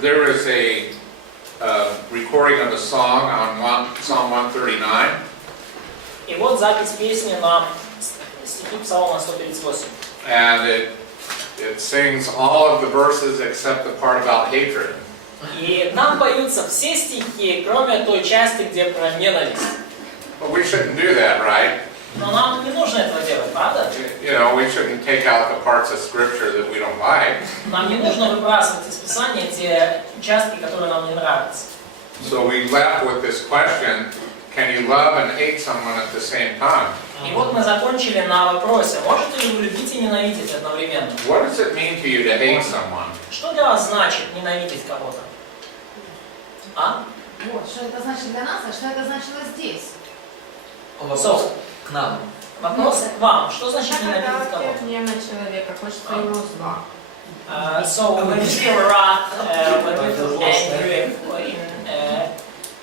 There is a recording of the song on Psalm 139. И вот запись песни на стихи Псалма 138. And it sings all of the verses except the part about hatred. И там поются все стихи, кроме той части, где про ненависть. But we shouldn't do that, right? Но нам не нужно этого делать, правда? You know, we shouldn't take out the parts of Scripture that we don't like. Нам не нужно выбрасывать из Писания те участки, которые нам не нравятся. So we left with this question, can you love and hate someone at the same time? И вот мы закончили на вопросе, можете ли вы любить и ненавидеть одновременно? What does it mean to you to hate someone? Что для вас значит ненавидеть кого-то? А? Вот, что это значит для нас, а что это значило здесь? Вопрос к нам. Вопрос к вам. Что значит ненавидеть кого-то? Гневно человека, хочется его зла. So when we feel wrath, when we feel angry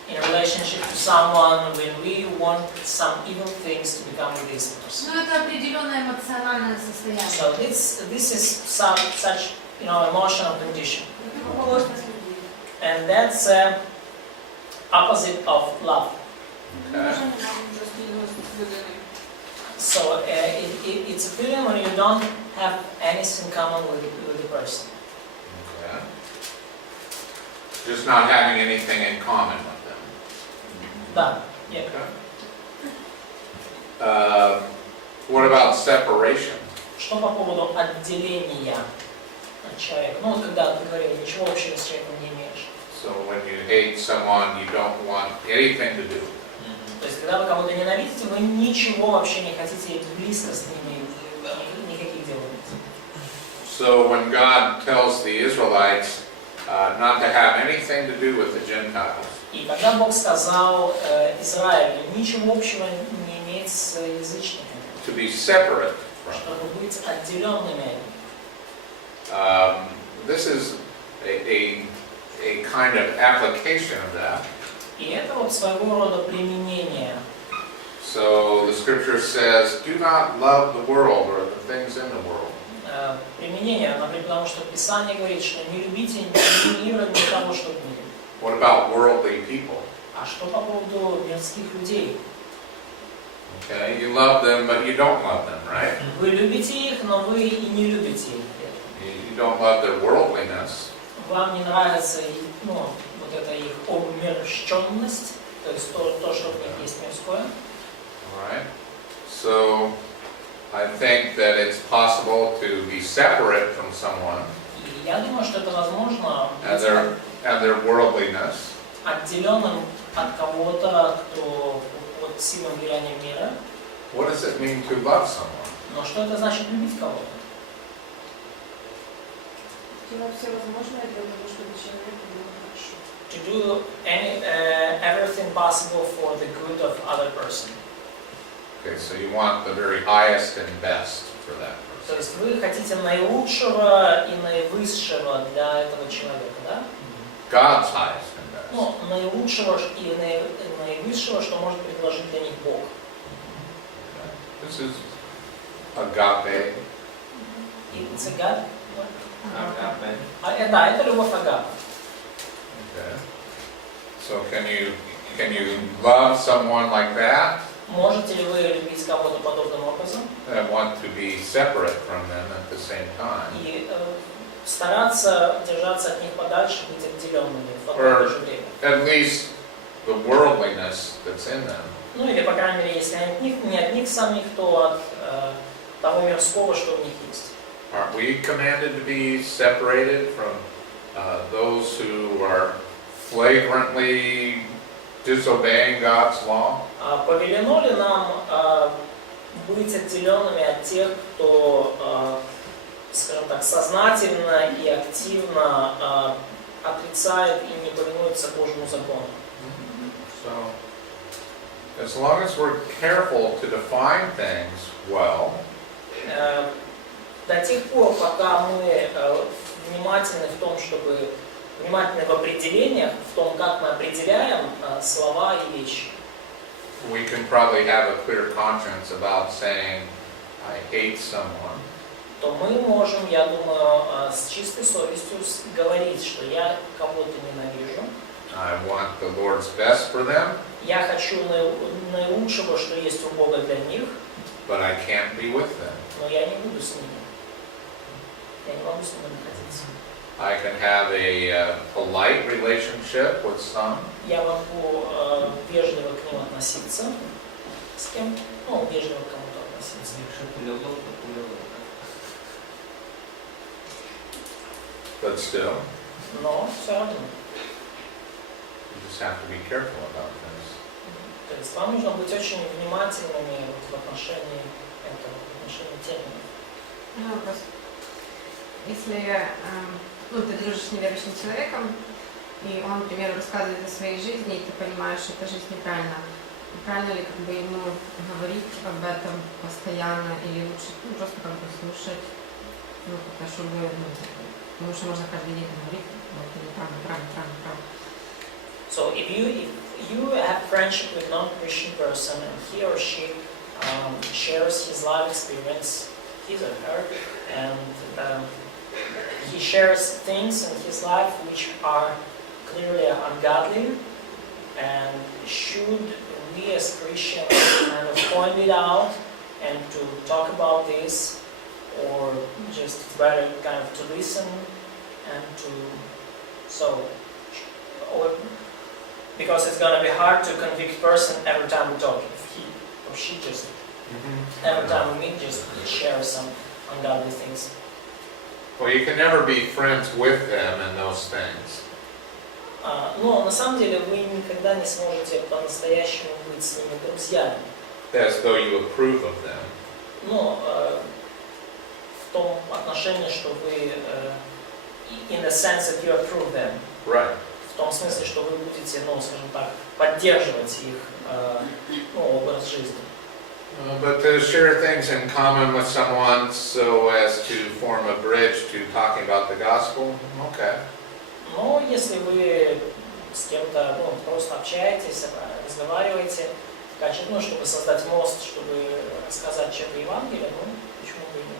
in a relationship to someone, when we want some evil things to become with this person. Ну, это определенное эмоциональное состояние. So this is such emotional condition. And that's opposite of love. Okay. So it's a feeling when you don't have anything in common with the person. Okay. Just not having anything in common with them. Да. Yeah. Okay. What about separation? Что по поводу отделения от человека? Ну, вот когда ты говорил, ничего общего с человеком не имеешь. So when you hate someone, you don't want anything to do with them. То есть, когда вы кого-то ненавидите, вы ничего вообще не хотите близко с ними, никаких дел иметь. So when God tells the Israelites not to have anything to do with the Gentiles, И когда Бог сказал Израилю ничего общего не иметь с язычниками, to be separate from чтобы быть отделенными от them, this is a kind of application of that. И это вот своего рода применение. So the scripture says, do not love the world or the things in the world. Применение, например, потому что Писание говорит, что не любите ни мира, ни того, что в мире. What about worldly people? А что по поводу мирских людей? Okay, you love them, but you don't love them, right? Вы любите их, но вы и не любите их. You don't love their worldliness. Вам не нравится вот эта их обмерщенность, то есть то, что в них есть мирское. All right. So I think that it's possible to be separate from someone И я думаю, что это возможно and their worldliness, отделенным от кого-то, кто под сильным влиянием мира. What does it mean to love someone? Но что это значит любить кого-то? Делать все возможное для того, чтобы человеку было хорошо. To do everything possible for the good of other person. Okay, so you want the very highest and best for that То person. есть вы хотите наилучшего и наивысшего для этого человека, да? God's highest and best. Ну, наилучшего и наивысшего, что может предложить для них Бог. Okay. This is agape. It's a God. Agape. Да, это любовь агапа. Okay. So can you love someone like that Можете ли вы любить кого-то подобным образом and want to be separate from them at the same time? и стараться держаться от них подальше, быть отделенными в одно и то же время? At least the worldliness that's in them. Ну или, по крайней мере, если не от них самих, то от того мирского, что у них есть. Aren't we commanded to be separated from those who are flagrantly disobeying God's law? Повелено ли нам быть отделенными от тех, кто, скажем так, сознательно и активно отрицает и не повинуется Божьему закону? So, as long as we're careful to define things well, До тех пор, пока мы внимательны в том, чтобы внимательны в определениях, в том, как мы определяем слова и вещи, we can probably have a clear conscience about saying, I hate someone. то мы можем, я думаю, с чистой совестью говорить, что я кого-то ненавижу. I want the Lord's best for them, Я хочу наилучшего, что есть у Бога для них, but I can't be with them. но я не буду с ними. Я не могу с ними находиться. I can have a polite relationship with some, Я могу вежливо к ним относиться, с кем, ну, вежливо к кому-то относиться. Якщо полюбов, то полюбов. but still, Но все равно. you just have to be careful about this. То есть вам нужно быть очень внимательными вот в отношении этого, в отношении терминов. У меня вопрос. Если ты дружишь с неверующим человеком, и он, к примеру, рассказывает о своей жизни, и ты понимаешь, что эта жизнь неправильна, правильно ли как бы ему говорить об этом постоянно, или лучше просто как бы слушать, пока чтобы, потому что можно каждый день говорить, вот, неправильно. So if you have friendship with non-Christian person and he or she shares his life experience, his or her, and he shares things in his life which are clearly ungodly, and should we as Christians kind of point it out and to talk about this, or just better kind of to listen and because it's going to be hard to convict person every time we talk. If he or she just every time we meet just share some ungodly things. Well, you can never be friends with them in those things. Но на самом деле вы никогда не сможете по-настоящему быть с ними друзьями. As though you approve of them. Но в том отношении, что вы in the sense that you approve them. Right. В том смысле, что вы будете, скажем так, поддерживать их образ жизни. But to share things in common with someone so as to form a bridge to talking about the gospel, okay. Но если вы с кем-то просто общаетесь, разговариваете, в качестве, чтобы создать мост, чтобы рассказать человеку Евангелие, почему бы и нет.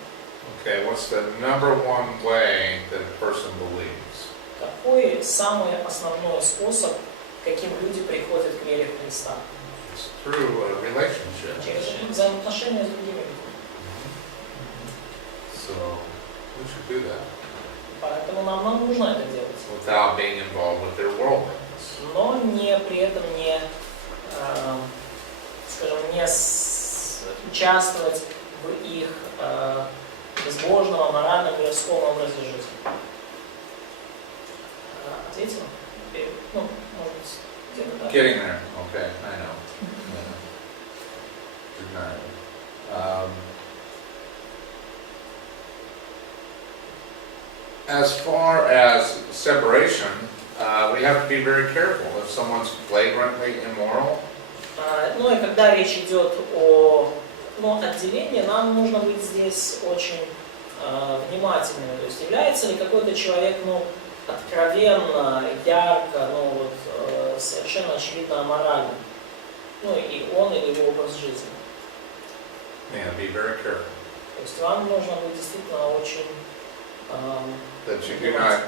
Okay, what's the number one way that a person believes? Какой самый основной способ, каким люди приходят к вере в Христа? It's through a relationship. Через взаимоотношения с другими людьми. So we should do that Поэтому нам нужно это делать. without being involved with their worldliness. Но при этом не, скажем, не участвовать в их безбожном, аморальном, мирском образе жизни. Ответила? Может быть, где-то так. Getting there. Okay, I know. Denial. As far as separation, we have to be very careful. If someone's flagrantly immoral, И когда речь идет о отделении, нам нужно быть здесь очень внимательными. То есть является ли какой-то человек откровенно, ярко, совершенно очевидно аморальным. И он или его образ жизни. be very careful То есть вам нужно быть действительно очень that you do not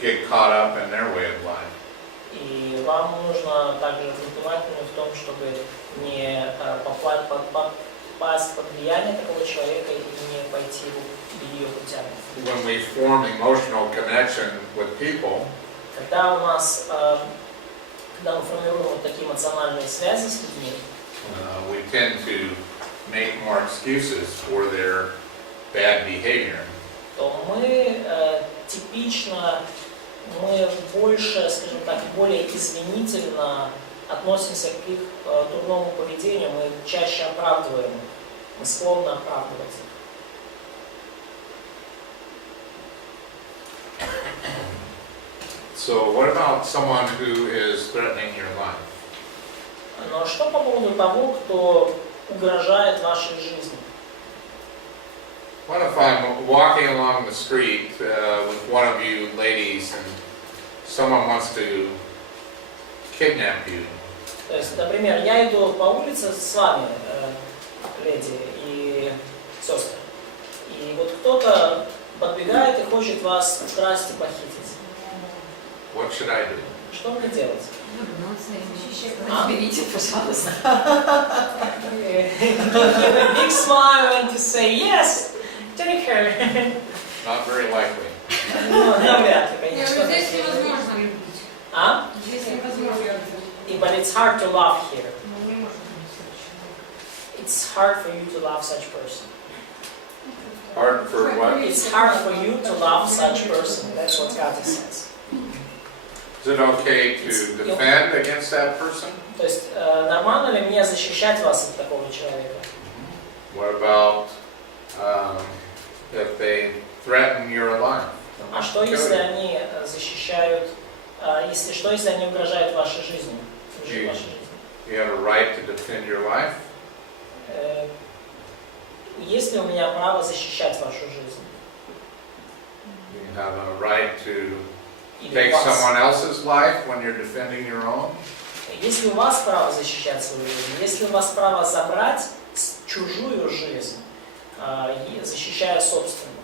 get caught up in their way of life. И вам нужно также быть внимательным в том, чтобы не попасть под влияние такого человека и не пойти ее путями. When we form emotional connection with people, Когда мы формируем такие эмоциональные связи с людьми, we tend to make more excuses for their bad behavior. то мы типично, мы больше, скажем так, более извинительно относимся к их дурному поведению, мы чаще оправдываем их, мы склонны оправдывать их. So what about someone who is threatening your life? Но что по поводу того, кто угрожает вашей жизни? What if I'm walking along the street with one of you ladies and someone wants to kidnap you? То есть, например, я иду по улице с вами, леди и сестры, и вот кто-то подбегает и хочет вас украсть и похитить, What should I do? что мне делать? Берите, пожалуйста. Give a big smile and to say yes, take her. Not very likely. Ну, навряд ли, Я конечно. говорю, здесь невозможно любить. А? Здесь невозможно. But it's hard to love here. Мы не можем любить. It's hard for you to love such person. Hard for what? It's hard for you to love such person. That's what God says. Is it okay to defend against that person? То есть нормально ли мне защищать вас от такого человека? What about if they threaten your life? А что если они защищают, если они угрожают вашей жизни? Вашей жизни? You have a right to defend your life? Есть ли у меня право защищать вашу жизнь? You have a right to Или take у вас? someone else's life when you're defending your own? Есть ли у вас право защищать свою жизнь? Есть ли у вас право забрать чужую жизнь, защищая собственную?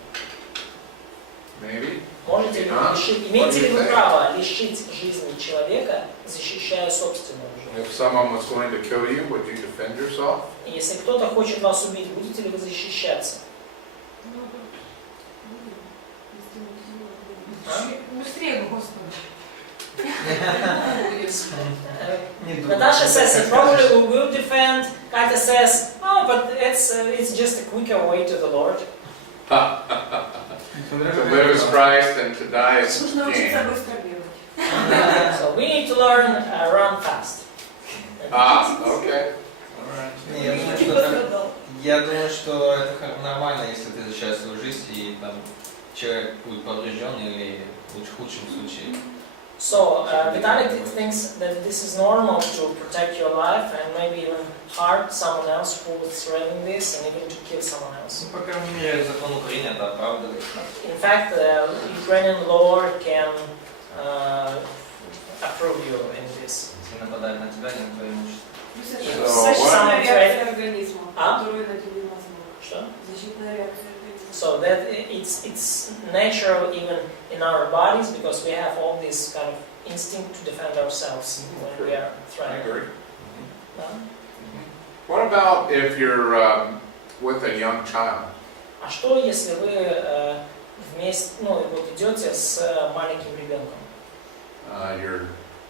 Maybe. Можете ли вы лишить, имеете ли вы право лишить жизни человека, защищая собственную жизнь? If someone was going to kill you, would you defend yourself? И если кто-то хочет вас убить, будете ли вы защищаться? Быстрее, Господи. Natasha says he probably will defend. Katya says, oh, but it's just a quicker way to the Lord. To live as Christ and to die as Нужно учиться King. быстро бегать. So we need to learn run fast. Okay. All right. Не, я думаю, что это, я думаю, что это нормально, если ты защищаешь свою жизнь, и там человек будет поврежден или в худшем случае. So Vitaly thinks that this is normal to protect your life and maybe even hurt someone else who is threatening this and even to kill someone else. Ну, по крайней мере, закон Украины это оправдывает. In fact, Ukrainian law can approve you in this. Если нападают на тебя, не на твое имущество. Защитная реакция организма, А? которую на тебе невозможно. Что? Защитная реакция организма. So that it's natural even in our bodies because we have all this kind of instinct to defend ourselves when we are I threatened. agree. Да? What about if you're with a young child? А что если вы вместе, ну вот идете с маленьким ребенком, Your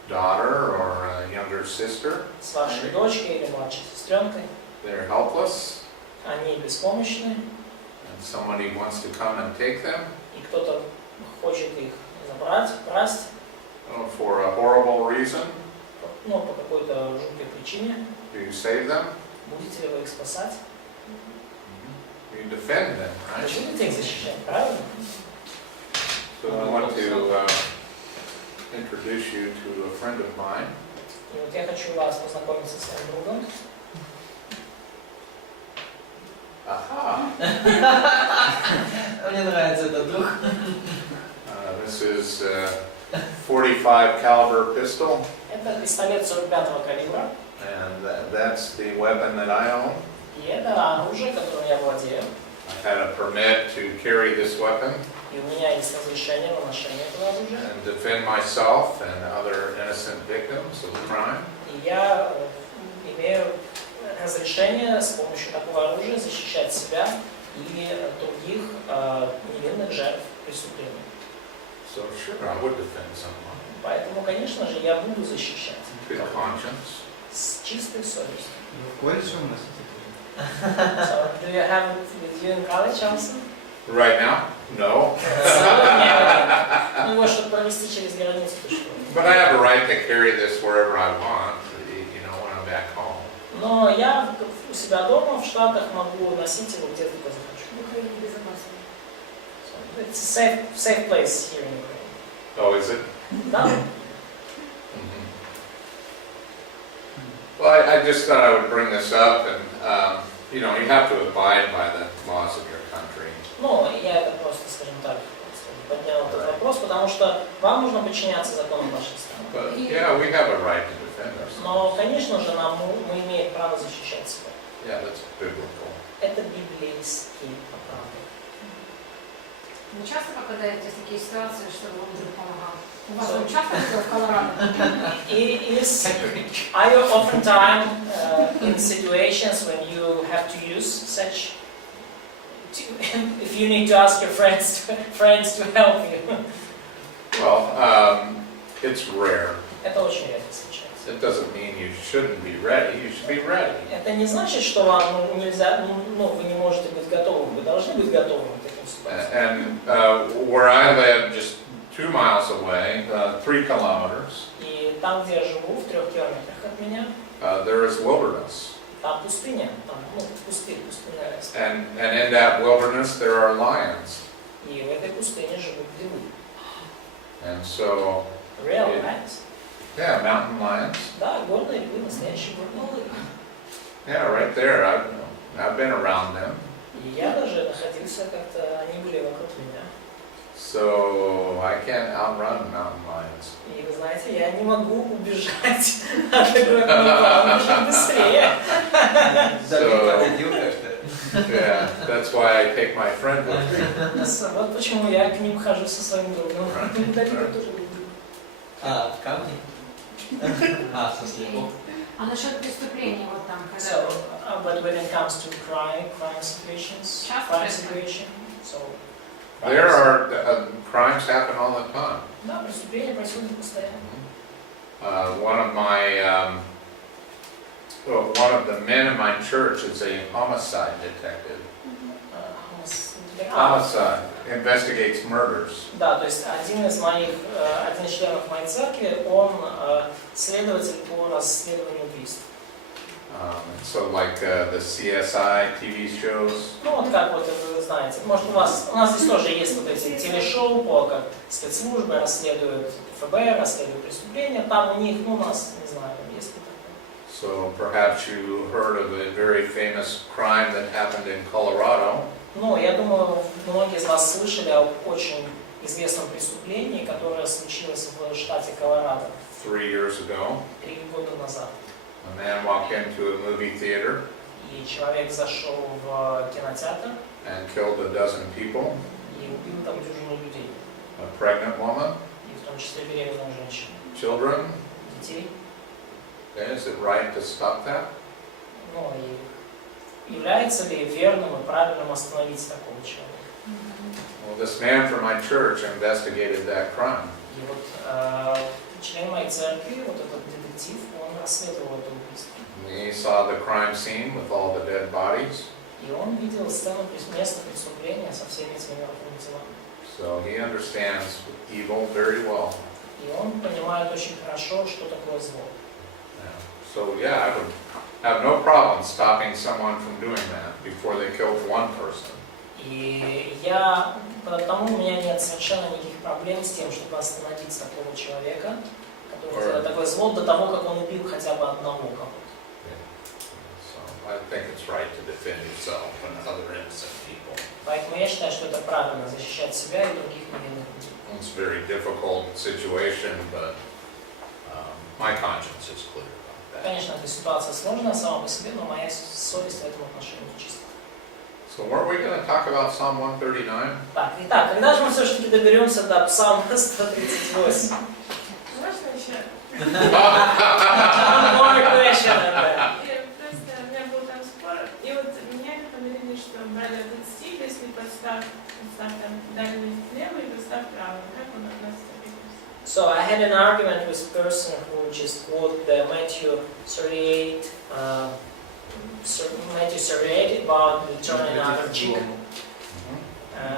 daughter or a younger sister? с вашей дочкой или младшей сестренкой, They're helpless они беспомощны, and somebody wants to come and take them и кто-то хочет их забрать, украсть, for a horrible reason. ну по какой-то жуткой причине, Do you save them? будете ли вы их спасать? You defend them, Вы right? будете их защищать, правильно? So I want to introduce you to a friend of mine. И вот я хочу вас познакомиться с своим другом. Aha! Мне нравится этот друг. This is a 45 caliber pistol, Это пистолет 45-го калибра. and that's the weapon that I own. И это оружие, которым я владею. I had a permit to carry this weapon И у меня есть разрешение на ношение этого оружия. and defend myself and other innocent victims of crime. И я имею разрешение с помощью такого оружия защищать себя и других невинных жертв преступлений. So sure, I would defend someone. Поэтому, конечно же, я буду защищать Good conscience. с чистой совестью. В колледже у нас So, do you have it with you in college also? Right now? No. Ну, его, чтобы провести через границу, то что? But I have a right to carry this wherever I want, you know, when I'm back home. Но я у себя дома в Штатах могу носить его где только захочу. В Украине безопасно. So, it's a safe place here in Ukraine. Oh, is it? Да? Well, I just thought I would bring this up, and you know, you have to abide by the laws of your country. Ну, я это просто, скажем так, поднял этот вопрос, потому что вам нужно подчиняться законам вашей страны. But yeah, we have a right to defend ourselves. Но, конечно же, мы имеем право защищать себя. Yeah, that's biblical. Это библейский правда. Вы часто попадаете в такие ситуации, чтобы вам друг помогал? У вас он часто такое в Колорадо? Are you oftentimes in situations when you have to use such, if you need to ask your friends to help you? Well, it's rare. Это очень редко случается. It doesn't mean you shouldn't be ready. You should be ready. Это не значит, что вам нельзя, вы не можете быть готовым. Вы должны быть готовым к таким ситуациям. And where I live, just 2 miles away, 3 kilometers, И там, где я живу, в 3 километрах от меня, there is wilderness. там пустыня, там, пустынная лес. And in that wilderness, there are lions. И в этой пустыне живут львы. And so, Real lions? yeah, mountain lions. Да, горные львы, настоящие горные львы. Yeah, right there. I've been around them. И я даже находился как-то, они были вокруг меня. So I can't outrun mountain lions. И вы знаете, я не могу убежать от горного, нужно быстрее. Yeah, that's why I take my friend with me. Вот почему я к ним хожу со своим другом. Давида тоже люблю. А, камни? А, со слепов. А насчет преступлений, вот там, когда... So, but when it comes to crime situations, crime situation, so... There are crimes happen all the time. Да, преступления происходят постоянно. One of the men in my church is a homicide detective. Homicide investigates murders. Да, то есть один из членов моей церкви, он следователь по расследованию убийств. So like the CSI TV shows. Ну вот как вот вы знаете, может у нас здесь тоже есть вот эти телешоу, по как спецслужбы расследуют, ФБР расследуют преступления, там у них, ну у нас, не знаю, там есть ли такое. So perhaps you heard of a very famous crime that happened in Colorado. Ну, я думаю, многие из вас слышали о очень известном преступлении, которое случилось в штате Колорадо 3 years ago. 3 года назад. A man walked into a movie theater И человек зашел в кинотеатр and killed a dozen people, и убил там дюжину людей, a pregnant woman, и в том числе беременную женщину, children. детей. Is it right to stop that? Ну и является ли верным и правильным остановить такого человека? Well, this man from my church investigated that crime. И вот член моей церкви, вот этот детектив, он расследовал это убийство. He saw the crime scene with all the dead bodies, И он видел сцену места преступления со всеми этими мертвыми телами. so he understands evil very well. И он понимает очень хорошо, что такое зло. So yeah, I would have no problem stopping someone from doing that before they killed one person. И потому у меня нет совершенно никаких проблем с тем, чтобы остановить такого человека, который делает такое зло, до того, как он убил хотя бы одного кого-то. So I think it's right to defend yourself and other innocent people. Поэтому я считаю, что это правильно защищать себя и других невинных людей. It's a very difficult situation, but my conscience is clear about that. Конечно, эта ситуация сложная сама по себе, но моя совесть в этом отношении чиста. So weren't we going to talk about Psalm 139? Так, итак, когда же мы все-таки доберемся до Псалма 138? Можно еще? One more question on that. Просто у меня был там спор, и вот меня говорили, что брали этот стих, если подставь там дальний влево и подставь право. Как он относится к этому? So I had an argument with a person who just quoted the Matthew 38 about the turning other cheek.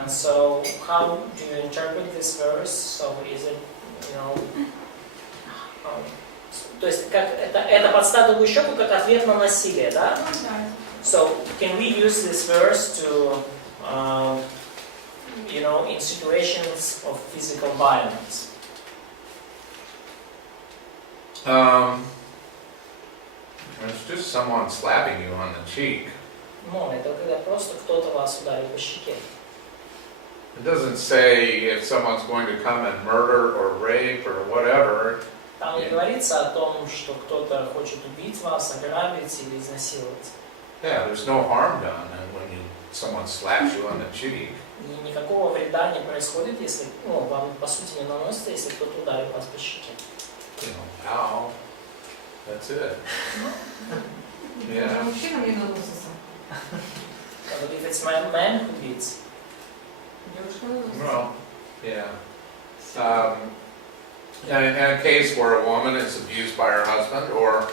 So how do you interpret this verse? So is it, то есть как это подставь другую щеку как ответ на насилие, да? Ну да. So can we use this verse to, in situations of physical violence? It's just someone slapping you on the cheek. Ну, это когда просто кто-то вас ударит по щеке. It doesn't say if someone's going to come and murder or rape or whatever. Там не говорится о том, что кто-то хочет убить вас, ограбить или изнасиловать. Yeah, there's no harm done when someone slaps you on the cheek. И никакого вреда не происходит, если, ну, вам по сути не наносится, если кто-то ударит вас по щеке. You know, ow, that's it. Даже Yeah. мужчинам не наносится. But if it's my man who beats, Девушкам наносится. Well, yeah. And in a case where a woman is abused by her husband, or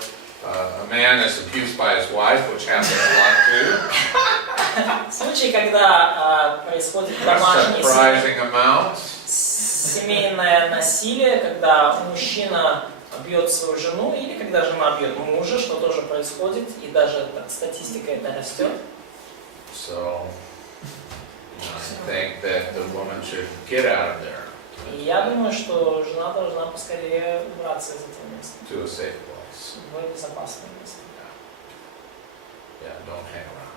a man is abused by his wife, which happens a lot too, в случае, когда происходит a домашнее surprising amount. семейное насилие, когда мужчина бьет свою жену, или когда жена бьет мужа, что тоже происходит, и даже так, статистика это растет. So, I think that the woman should get out of there И я думаю, что жена должна поскорее убраться из этого места, to a safe place. в безопасное место. Yeah, don't hang around.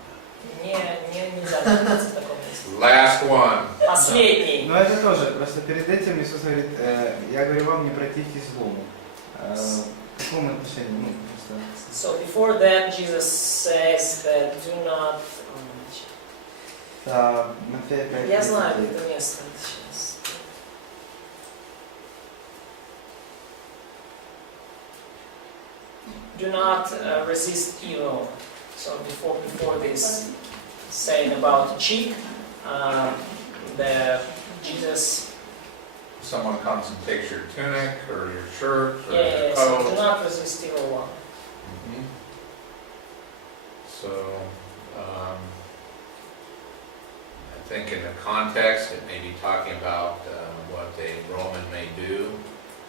Нельзя находиться в таком месте. Last one. Последний. Но это тоже, просто перед этим Иисус говорит, я говорю вам, не противьтесь злому. В каком отношении? Ну, просто... So before that, Jesus says that do not. Матфея 5. Я знаю это место сейчас. Do not resist evil. So before this saying about cheek, the Jesus. Someone comes and takes your tunic or your shirt or Yeah, your so do coat. not resist evil one. Mhm. So, I think in the context, it may be talking about what a Roman may do.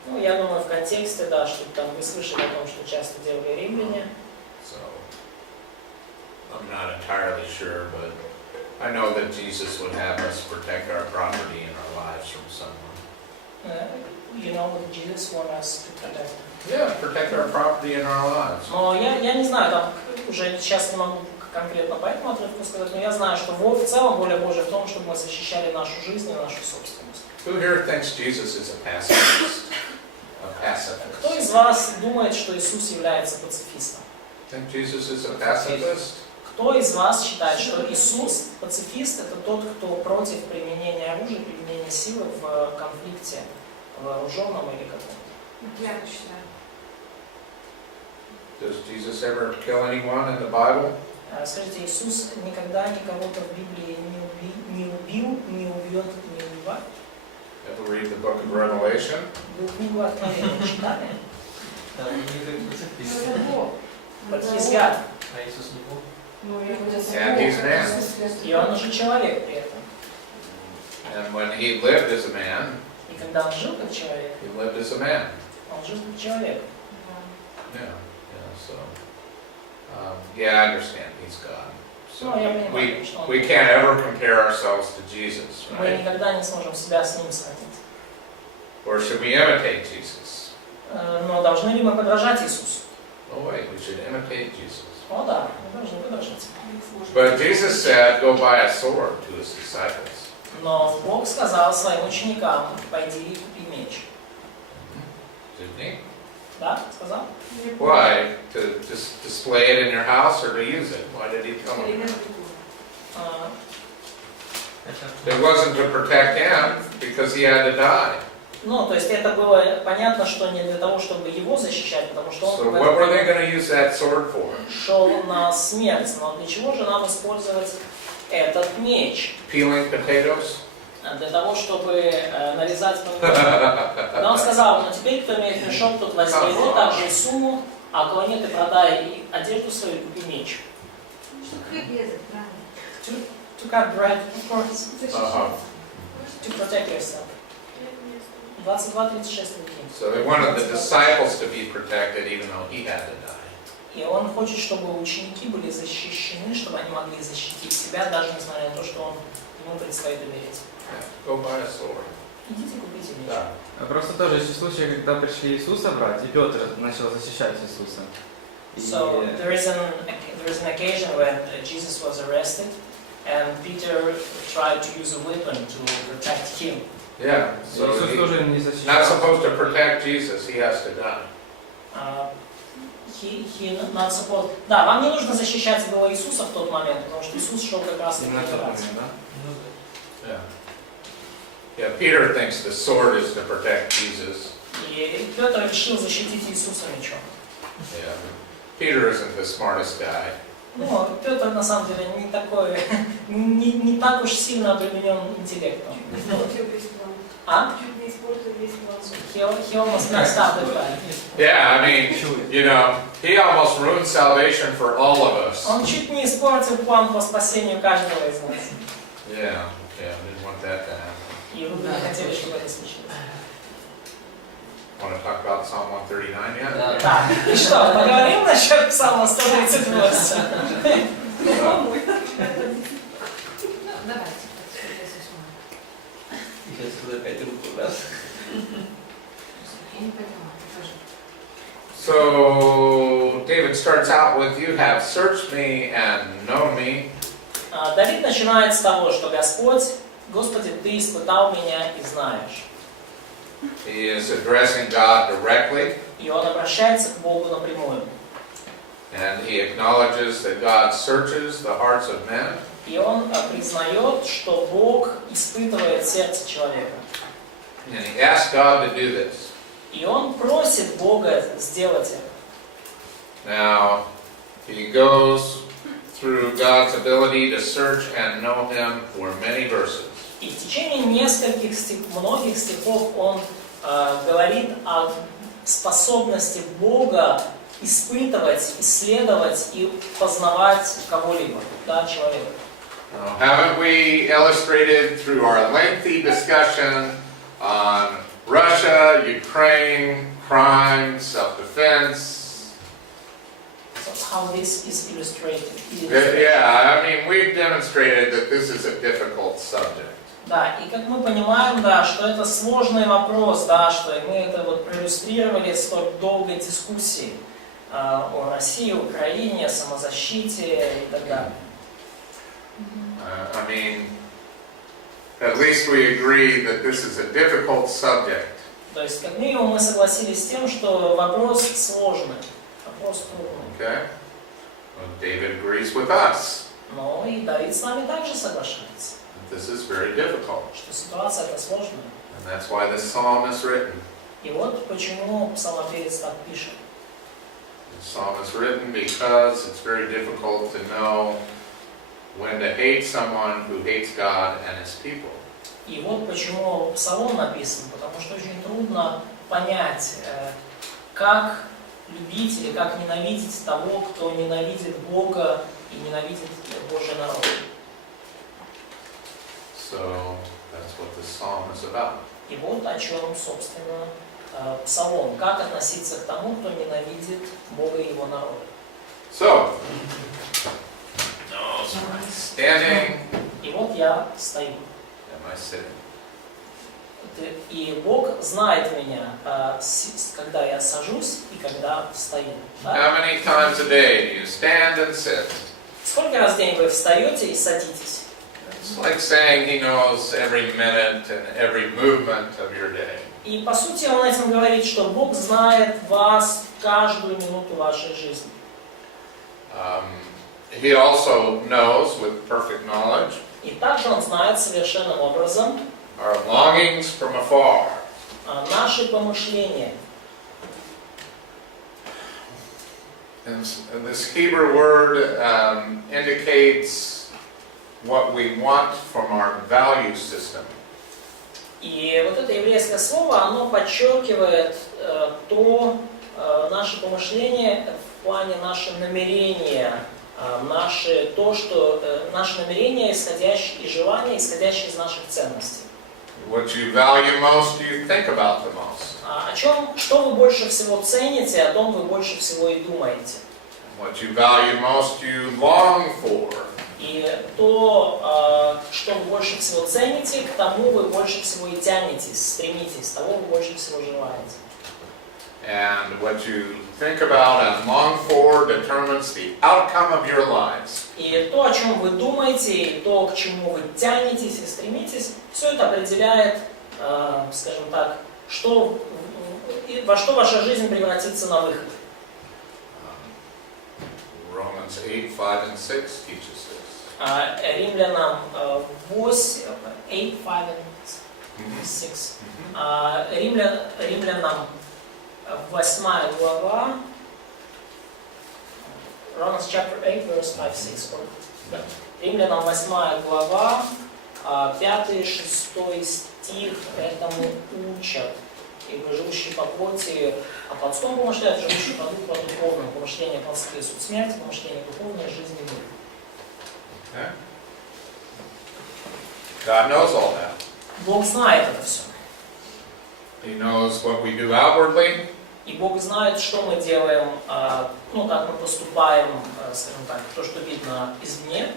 Ну, я думаю, в контексте, да, что там вы слышали о том, что часто делали римляне. So, I'm not entirely sure, but I know that Jesus would have us protect our property and our lives from someone. You know what Jesus wants us to protect. Yeah, protect our property and our lives. Но я не знаю, там уже сейчас не могу конкретно по этому отрывку сказать, но я знаю, что в целом воля Божья в том, чтобы мы защищали нашу жизнь и нашу собственность. Who here thinks Jesus is a pacifist? A pacifist. Кто из вас думает, что Иисус является пацифистом? Think Jesus is a pacifist? Кто из вас считает, что Иисус, пацифист, это тот, кто против применения оружия, применения силы в конфликте, вооруженном или каком-то? Я так считаю. Does Jesus ever kill anyone in the Bible? Скажите, Иисус никогда никого-то в Библии не убил, не убьет, не убивает? Ever read the book of Revelation? Вы книгу Откровения читали? Там не записано. Это Бог. But he's God. А Иисус не Бог? Ну, я буду And he's man. И он же человек при этом. And when he lived as a man, И когда он жил как человек, he lived as a man. он жил как человек. Yeah, so, yeah, I understand, he's God. So Ну, я понимаю, we, что он... we can't ever compare ourselves to Jesus, Мы right? никогда не сможем себя с ним сравнить. Or should we imitate Jesus? Но должны ли мы подражать Иисусу? Oh wait, we should imitate Jesus. О да, мы должны подражать. But Jesus said, go buy a sword to his disciples. Но Бог сказал своим ученикам, пойди и купи меч. Didn't he? Да? Сказал? Why? To just display it in your house or to use it? Why did he tell them? А, It wasn't to protect him because he had to die. Ну, то есть это было понятно, что не для того, чтобы его защищать, потому что So он what were they going to use that sword for? шел на смерть. Но для чего же нам использовать этот меч? Peeling potatoes? Для того, чтобы нарезать помидоры. Когда он сказал, но теперь, кто имеет мешок, тот возьми его, также и сумму, а кого нет, и продай и одежду свою, и купи меч. Чтобы хлеб резать, правильно. To cut bread, of course, Uh-huh. to protect yourself. 22:36 So they wanted the disciples to be protected even though he had to die. И он хочет, чтобы ученики были защищены, чтобы они могли защитить себя, даже несмотря на то, что ему предстоит умереть. Yeah, go buy a sword. Идите купите меч. Да. Просто тоже есть случаи, когда пришли Иисуса брать, и Петр начал защищать Иисуса. So there is an occasion when Jesus was arrested, and Peter tried to use a weapon to protect him. Yeah, so Иисус he's тоже не not защищал. supposed to protect Jesus, he has to die. He not supposed. Да, вам не нужно защищать самого Иисуса в тот момент, потому что Иисус шел как раз таки Именно в тот умирать. момент, да? Yeah. Yeah, Peter thinks the sword is to protect Jesus. И Петр решил защитить Иисуса мечом. Yeah. Peter isn't the smartest guy. Ну, Петр на самом деле не такой, не так уж сильно обременен интеллектом. А? Чуть не испортил весь план. He almost messed up the plan. Yeah, I mean, you know, he almost ruined salvation for all of us. Он чуть не испортил план по спасению каждого из нас. Yeah, didn't want that to happen. И вы бы не хотели, чтобы это случилось. Want to talk about Psalm 139 yet? Да. Так, и что, поговорим насчет Псалма 138? Ну, давайте. Сейчас туда опять руку раз. Я не поняла, тоже. So, David starts out with, you have searched me and known me. Давид начинает с того, что Господи, Ты испытал меня и знаешь. He is addressing God directly, И он обращается к Богу напрямую. and he acknowledges that God searches the hearts of men. И он признает, что Бог испытывает сердце человека. And he asks God to do this. И он просит Бога сделать это. Now, he goes through God's ability to search and know him for many verses. И в течение многих стихов он говорит о способности Бога испытывать, исследовать и познавать кого-либо, человека. Haven't we illustrated through our lengthy discussion on Russia, Ukraine, crime, self-defense? So how this is illustrated? Yeah, I mean, we've demonstrated that this is a difficult subject. Да, и как мы понимаем, да, что это сложный вопрос, да, что мы это вот проиллюстрировали столь долгой дискуссии о России, Украине, о самозащите и так далее. I mean, at least we agree that this is a difficult subject. То есть, как минимум, мы согласились с тем, что вопрос сложный, вопрос трудный. Okay? Well, David agrees with us. Но и Давид с нами также соглашается, This is very difficult. что ситуация эта сложная. And that's why this psalm is written. И вот почему псалмопевец так пишет. The psalm is written because it's very difficult to know when to hate someone who hates God and His people. И вот почему псалом написан, потому что очень трудно понять, как любить или как ненавидеть того, кто ненавидит Бога и ненавидит Божий народ. So that's what this psalm is about. И вот о чем, собственно, псалом. Как относиться к тому, кто ненавидит Бога и Его народа. So, standing, И вот я стою. am I sitting? И Бог знает меня, когда я сажусь и когда встаю. Да? How many times a day do you stand and sit? Сколько раз в день вы встаете и садитесь? It's like saying He knows every minute and every movement of your day. И по сути он этим говорит, что Бог знает вас каждую минуту вашей жизни. He also knows with perfect knowledge И также он знает совершенным образом our longings from afar. наши помышления. And this Hebrew word indicates what we want from our value system. И вот это еврейское слово, оно подчеркивает наше помышление в плане наши намерения, наши намерения, исходящие и желания, исходящие из наших ценностей. What you value most, you think about the most. Что вы больше всего цените, о том вы больше всего и думаете. What you value most, you long for. И то, что вы больше всего цените, к тому вы больше всего и тянетесь, стремитесь, того вы больше всего желаете. And what you think about and long for determines the outcome of your lives. И то, о чем вы думаете, и то, к чему вы тянетесь и стремитесь, все это определяет, скажем так, во что ваша жизнь превратится на выход. Romans 8, 5, and 6 teaches this. Римлянам 8, 5, 6. Римлянам 8 глава, Romans chapter 8, verse 5-6. Римлянам 8 глава, 5-6 стих этому учат. Ибо живущие по плоти о плотском помышляют, живущие по духу о духовном. Помышление плотское суть смерть, помышление духовное жизнь и мир. Okay. God knows all that. Бог знает это все. He knows what we do outwardly. И Бог знает, что мы делаем, ну, как мы поступаем, скажем так, то, что видно извне.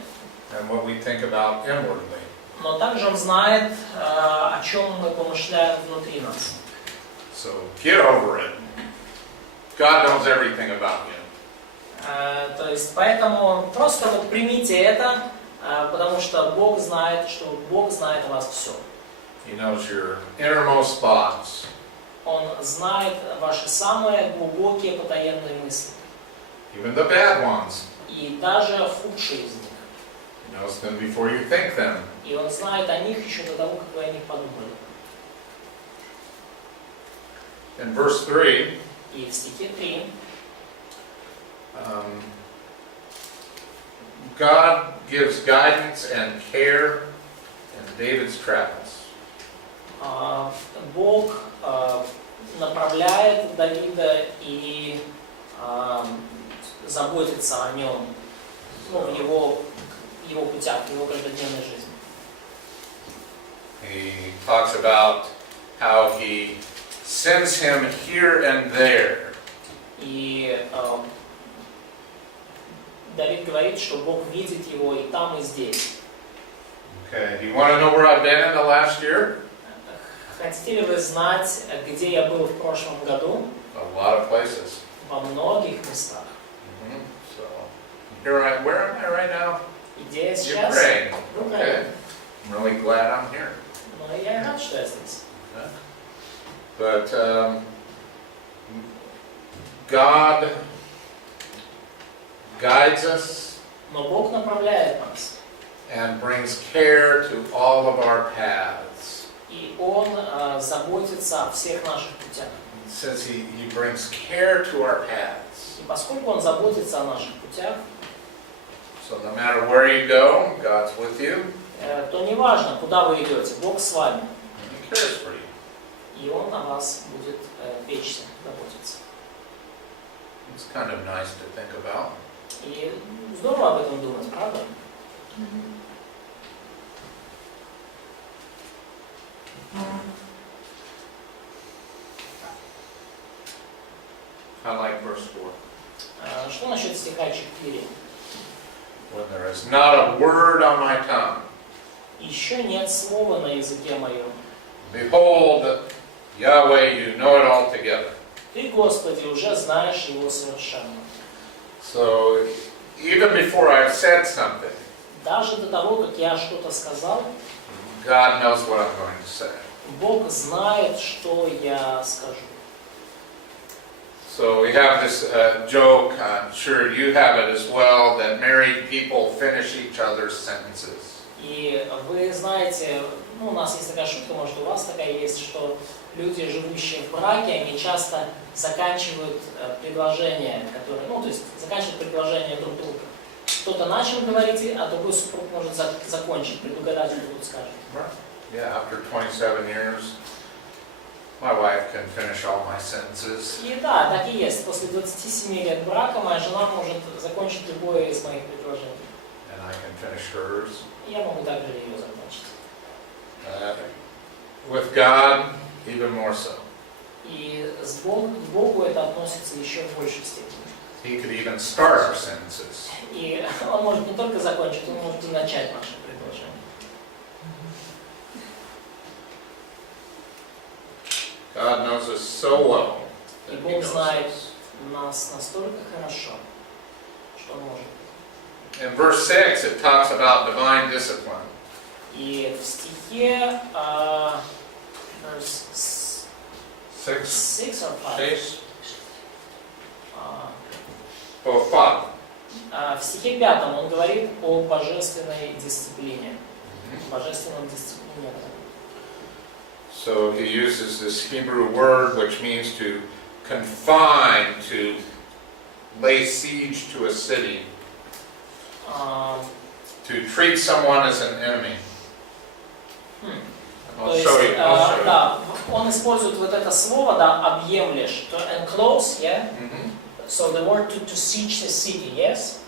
And what we think about inwardly. Но также Он знает, о чем мы помышляем внутри нас. So get over it. God knows everything about you. То есть, поэтому просто вот примите это, потому что Бог знает, что Бог знает о вас все. He knows your innermost thoughts. Он знает ваши самые глубокие потаенные мысли. Even the bad ones. И даже худшие из них. He knows them before you think them. И Он знает о них еще до того, как вы о них подумали. In verse 3, И в стихе 3 God gives guidance and care in David's travels. Бог направляет Давида и заботится о нем, ну, в его путях, в его каждодневной жизни. He talks about how he sends him here and there. И Давид говорит, что Бог видит его и там, и здесь. Okay, do you want to know where I've been in the last year? Хотите ли вы знать, где я был в прошлом году? A lot of places. Во многих местах. So, where am I right now? И где я сейчас? Ukraine. В Украине. Okay. I'm really glad I'm here. Но я рад, что я здесь. But God guides us Но Бог направляет нас. and brings care to all of our paths. И Он заботится о всех наших путях. Since he brings care to our paths. И поскольку Он заботится о наших путях, So no matter where you go, God's with you. то неважно, куда вы идете, Бог с вами. And he cares for you. И Он о вас будет вечно заботиться. It's kind of nice to think about. И здорово об этом думать, правда? I like verse 4. Что насчет стиха 4? When there is not a word on my tongue. Еще нет слова на языке моем. Behold, Yahweh, you know it all together. Ты, Господи, уже знаешь его совершенно. So even before I've said something, Даже до того, как я что-то сказал, God knows what I'm going to say. Бог знает, что я скажу. So we have this joke, I'm sure you have it as well, that married people finish each other's sentences. И вы знаете, ну, у нас есть такая шутка, может, у вас такая есть, что люди, живущие в браке, они часто заканчивают предложения, которые, ну, то есть заканчивают предложения друг друга. Кто-то начал говорить, а другой супруг может закончить, предугадать, что кто-то скажет. Yeah, after 27 years, my wife can finish all my sentences. И да, так и есть. После 27 лет брака моя жена может закончить любое из моих предложений. And I can finish hers. И я могу также ее закончить. With God, even more so. И к Богу это относится еще в большей степени. He could even start our sentences. И Он может не только закончить, Он может и начать наше предложение. God knows us so well И that He Бог knows знает us. нас настолько хорошо, что Он может. In verse 6, it talks about divine discipline. И в стихе verse 6 or 5, Oh, 5. в стихе 5 он говорит о божественной дисциплине. Божественном дисциплинировании. So he uses this Hebrew word which means to confine, to lay siege to a city, to treat someone as an enemy. То есть, да, он использует вот это слово, да, объемлешь, to enclose, yeah? So the word to siege the city, yes?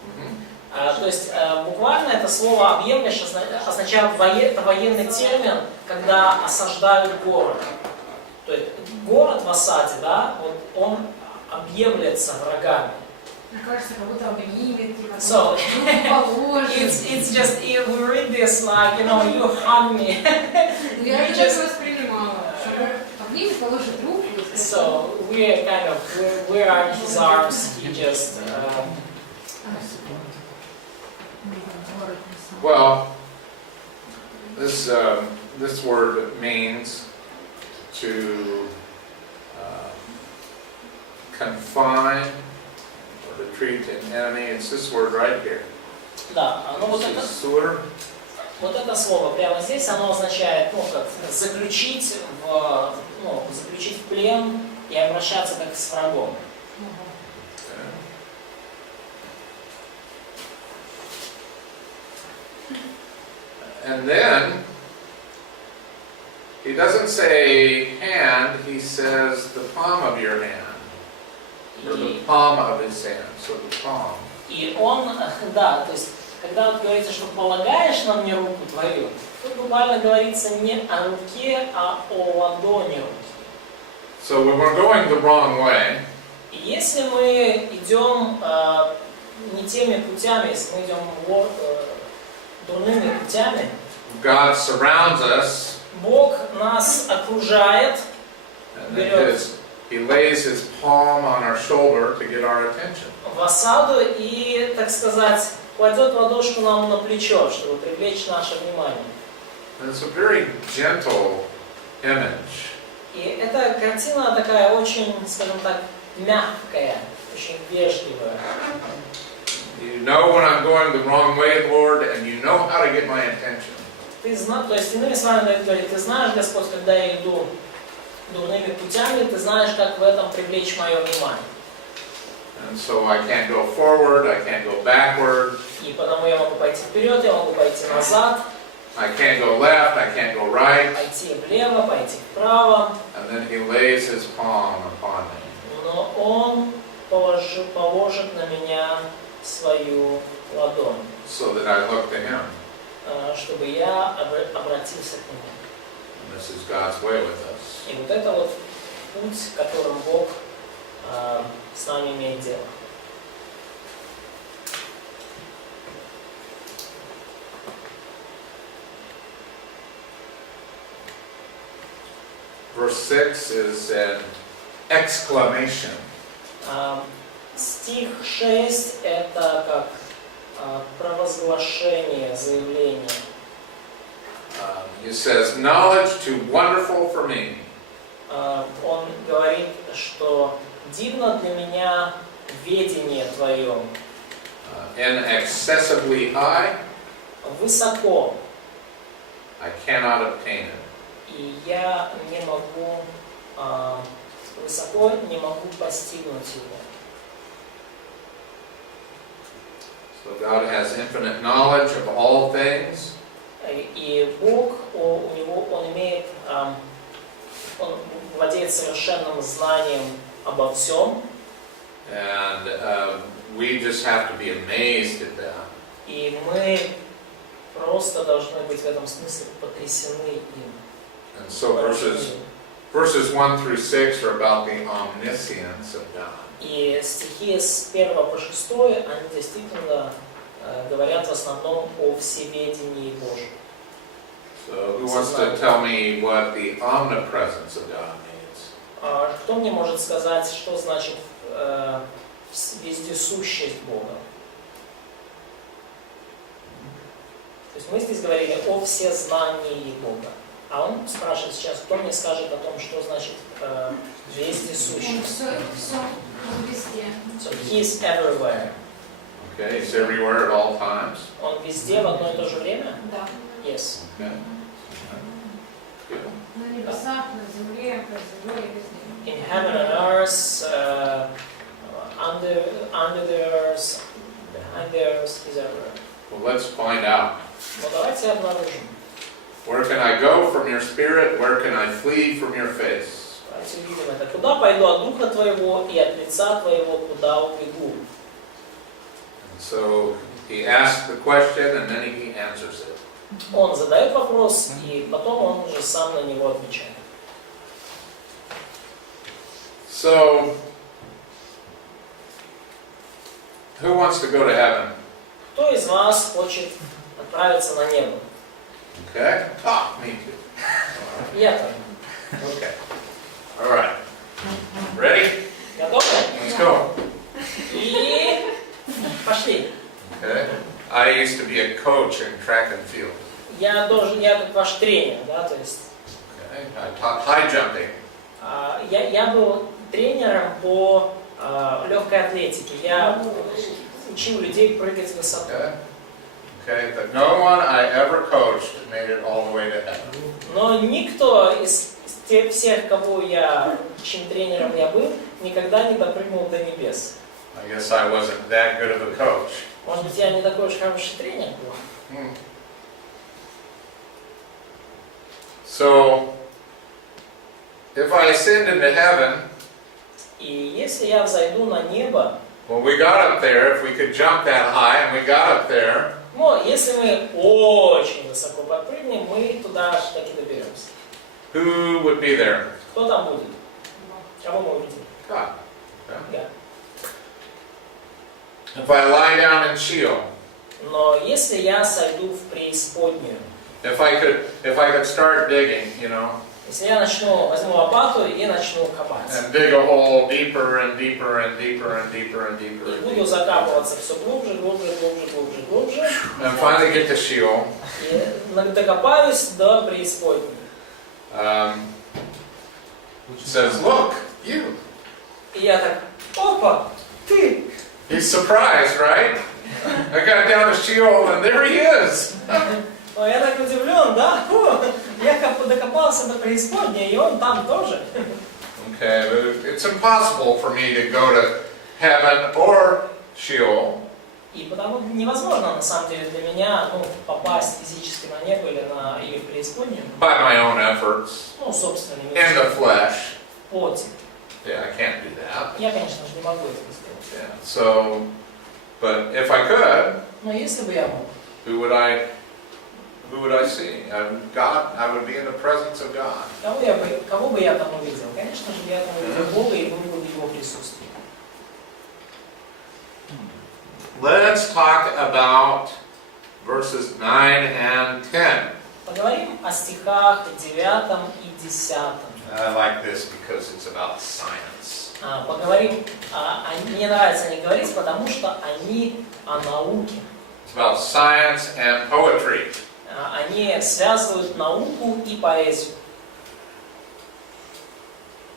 То есть буквально это слово объемлешь означает военный термин, когда осаждают город. То есть город в осаде, да, вот он объемлется врагами. Мне кажется, как будто обнимет, типа, So, положит. it's just, we read this like, you know, you hug me. Я You это just- так воспринимала, что обнимет, положит руку. и скажет, So we're kind of, we are in his arms, he just, Well, this word means to confine or to treat an enemy. It's this word right here. да, ну вот This это, is sur. вот это слово прямо здесь, оно означает, ну, как заключить заключить в плен и обращаться как с врагом. And then he doesn't say hand, he says the palm of your hand. Or the palm of his hand, so the palm. И он, да, то есть, когда вот говорится, что полагаешь на мне руку твою, тут буквально говорится не о руке, а о ладони руки. So when we're going the wrong way, И если мы идем не теми путями, если мы идем дурными путями, God surrounds us, Бог нас окружает, and then he lays his palm on our shoulder to get our attention. в осаду и, так сказать, кладет ладошку нам на плечо, чтобы привлечь наше внимание. And it's a very gentle image. И эта картина такая очень, скажем так, мягкая, очень вежливая. You know when I'm going the wrong way, Lord, and you know how to get my attention. Ты знаешь, то есть иными словами говорит, ты знаешь, Господь, когда я иду дурными путями, ты знаешь, как в этом привлечь мое внимание. And so I can't go forward, I can't go backward, И потому я могу пойти вперед, я могу пойти назад, I can't go left, I can't go right. пойти влево, пойти вправо. And then he lays his palm upon me. Но Он положит на меня свою ладонь, So that I look to him. чтобы я обратился к Нему. And this is God's way with us. И вот это вот путь, которым Бог с нами имеет дело. Verse 6 is an exclamation. Стих 6 это как провозглашение, заявление. He says, knowledge too wonderful for me. Он говорит, что дивно для меня ведение Твое, Inaccessibly high, высоко, I cannot obtain it. и я не могу, высоко не могу постигнуть его. So God has infinite knowledge of all things. И Бог, он имеет, он владеет совершенным знанием обо всем, And we just have to be amazed at that. и мы просто должны быть в этом смысле потрясены им. And so verses 1 through 6 are about the omniscience of God. И стихи с 1 по 6, они действительно говорят в основном о всеведении Божьем. So who wants to tell me what the omnipresence of God means? Кто мне может сказать, что значит вездесущесть Бога? То есть мы здесь говорили о всезнании Бога. А он спрашивает сейчас, кто мне скажет о том, что значит Он вездесущесть. все везде. So he is everywhere. Okay, he's everywhere at all times. Он везде в одно и то же время? Да. Yes. Okay. Good. На небесах, небе, земле и без нее. In heaven and earth, under the earth, behind the earth, is everywhere. Well, let's find out. Но давайте обнаружим. Where can I go from your spirit? Where can I flee from your face? Давайте увидим это. Куда пойду от Духа Твоего и от лица Твоего, куда убегу? And so he asks the question and then he answers it. Он задает вопрос, и потом он уже сам на него отвечает. So, who wants to go to heaven? Кто из вас хочет отправиться на небо? Okay? Me too. Я там. Okay. All right. Ready? Готовы? Let's go. И пошли. Okay. I used to be a coach in track and field. Я как ваш тренер, да, то есть Okay. I taught high jumping. я был тренером по легкой атлетике. Я учил людей прыгать высоко. Okay. Okay. But no one I ever coached made it all the way to heaven. Но никто из всех, чьим тренером я был, никогда не допрыгнул до небес. I guess I wasn't that good of a coach. Может быть, я не такой уж хороший тренер был. So, if I ascend into heaven, И если я взойду на небо, well, we got up there. If we could jump that high, and we got up there, но если мы очень высоко подпрыгнем, мы туда таки доберемся. who would be there? Кто там будет? Кого мы увидим? God. Okay. Я. If I lie down in Sheol, Но если я сойду в преисподнюю, if I could start digging, если я возьму лопату и начну копать, and dig a hole deeper and deeper and deeper and deeper and deeper, и буду закапываться все глубже, and finally get to Sheol, и докопаюсь до преисподней. It says, "Look, you." И я так, опа, ты! He's surprised, right? I got down to Sheol, and there he is. Но я так удивлен, да? Я докопался до преисподней, и он там тоже. Okay, but it's impossible for me to go to heaven or Sheol. И потому невозможно, на самом деле, для меня попасть физически на небо или в преисподнюю, By my own efforts, собственными in the flesh. в плоти. Yeah, I can't do that. Я, конечно же, не могу этого сделать. Yeah. So, but if I could, Но если бы я мог, who would I see? God. I would be in the presence of God. кого бы я там увидел? Конечно же, я там увидел Бога и был бы в Его присутствии. Let's talk about verses 9 and 10. Поговорим о стихах 9 и 10. I like this because it's about science. Поговорим, мне нравится о них говорить, потому что они о науке. It's about science and poetry. Они связывают науку и поэзию.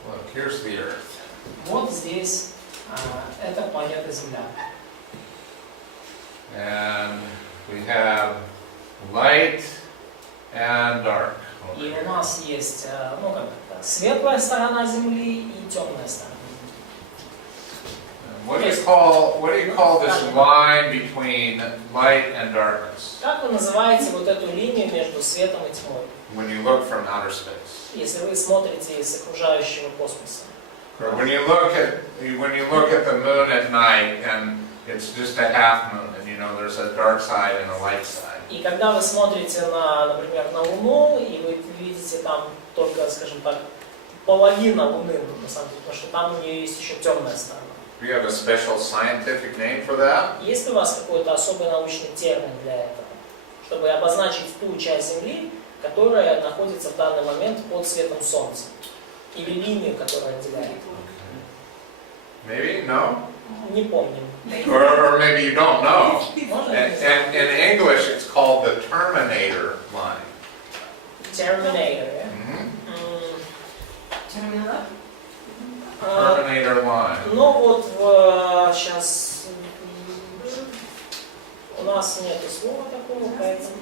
Look, here's the earth. Вот здесь это планета Земля. And we have light and dark. И у нас есть светлая сторона Земли и темная сторона. What do you call this line between light and darkness? Как вы называете вот эту линию между светом и тьмой? When you look from outer space. Если вы смотрите из окружающего космоса. Or when you look at the moon at night and it's just a half moon, and there's a dark side and a light side. И когда вы смотрите например, на Луну, и вы видите там только, скажем так, половина Луны, на самом деле, потому что там у нее есть еще темная сторона. Do you have a special scientific name for that? Есть ли у вас какой-то особый научный термин для этого, чтобы обозначить ту часть Земли, которая находится в данный момент под светом Солнца? Или линию, которая отделяет? Maybe? No? Не помним. Or maybe you don't know. Можно? And in English it's called the terminator line. Terminator, yeah? Терминатор? Terminator line. Ну вот сейчас у нас нет слова такого, поэтому...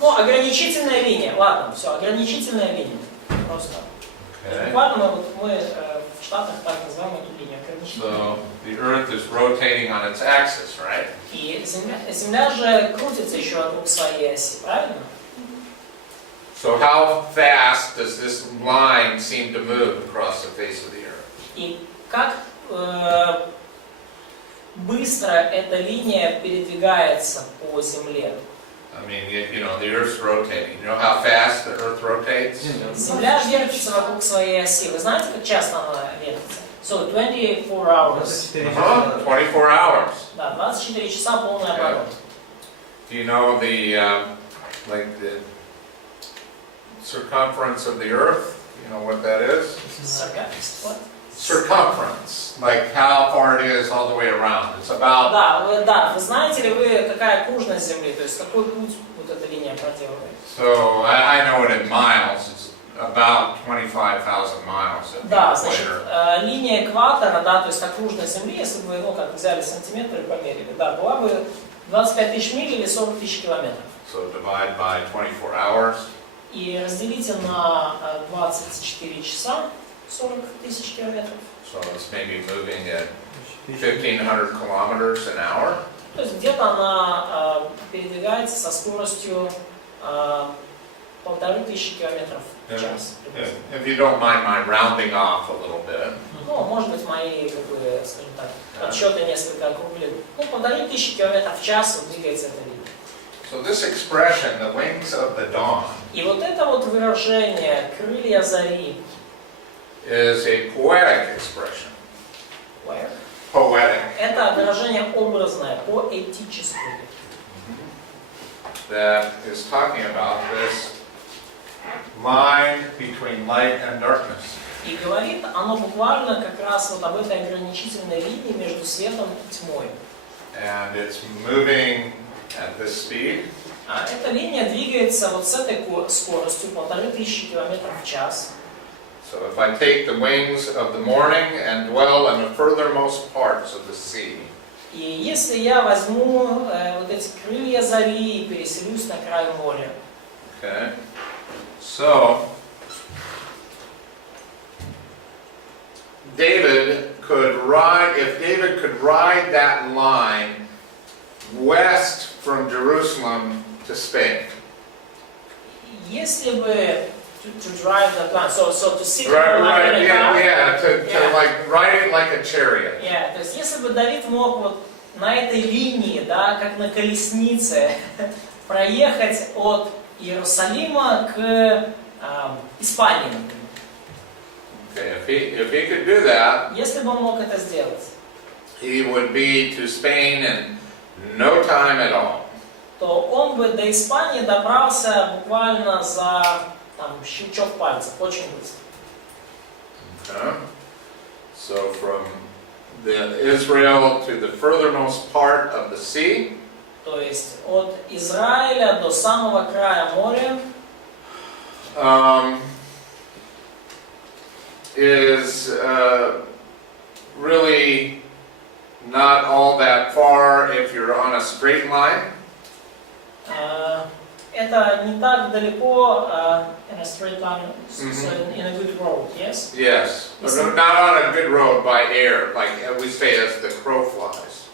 Ну, ограничительная линия. Ладно, все, ограничительная линия. Просто. Okay. Буквально мы в Штатах так называем эту линию ограничения. So the Earth is rotating on its axis, right? И Земля же крутится еще вокруг своей оси, правильно? So how fast does this line seem to move across the face of the Earth? И как быстро эта линия передвигается по Земле? I mean, you know, the Earth's rotating. You know how fast the Earth rotates? Земля вертится вокруг своей оси. Вы знаете, как часто она вертится? So 24 hours. 24 hours. Да, 24 часа полный оборот. Do you know the, like the circumference of the Earth? You know what that is? What? Circumference, like how far it is all the way around. It's about, Да, вы знаете ли вы, какая окружность Земли, то есть какой путь вот эта линия проделывает? so I know it in miles. It's about 25,000 miles at the Да, значит, equator. линия экватора, да, то есть окружность Земли, если бы, ну, как взяли сантиметры и померили, да, была бы 25 тысяч миль или 40 тысяч километров. So divide by 24 hours. И разделите на 24 часа, 40 тысяч километров. So it's maybe moving at 1,500 kilometers an hour. То есть где-то она передвигается со скоростью 1500 километров в час. If you don't mind my rounding off a little bit. Ну, может быть, мои, как бы, скажем так, отсчеты несколько округлили. Ну, 1500 километров в час двигается эта линия. So this expression, the wings of the dawn, И вот это вот выражение «крылья зари», is a poetic expression. where? Poetic. Это выражение образное, поэтическое. That is talking about this line between light and darkness. И говорит оно буквально как раз вот об этой ограничительной линии между светом и тьмой. And it's moving at this speed. А эта линия двигается вот с этой скоростью 1500 километров в час. So if I take the wings of the morning and dwell in the furthermost parts of the sea, И если я возьму вот эти крылья зари и переселюсь на край моря, okay, so David could ride, if David could ride that line west from Jerusalem to Spain. если бы to drive that line, so to sit Right, yeah, to Yeah. like ride it like a chariot. Yeah, то есть если бы Давид мог вот на этой линии, да, как на колеснице, проехать от Иерусалима к Испании, например. Okay, if he could do that, Если бы он мог это сделать, he would be to Spain in no time at all. то он бы до Испании добрался буквально за там, щелчок пальцев, очень быстро. Okay. So from the Israel to the furthermost part of the sea, То есть от Израиля до самого края моря is really not all that far if you're on a straight line. это не так далеко, in a straight line, so in a good road, yes? Yes, but not on a good road by air, like we say as the crow flies.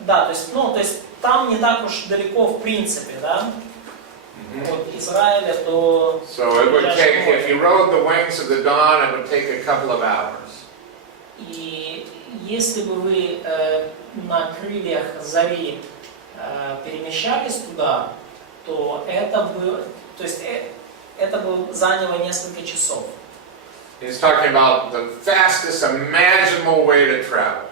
Да, то есть там не так уж далеко в принципе, да? От Израиля до... So it would take, if you rode the wings of the dawn, it would take a couple of hours. И если бы вы на крыльях зари перемещались туда, то это бы заняло несколько часов. He's talking about the fastest imaginable way to travel.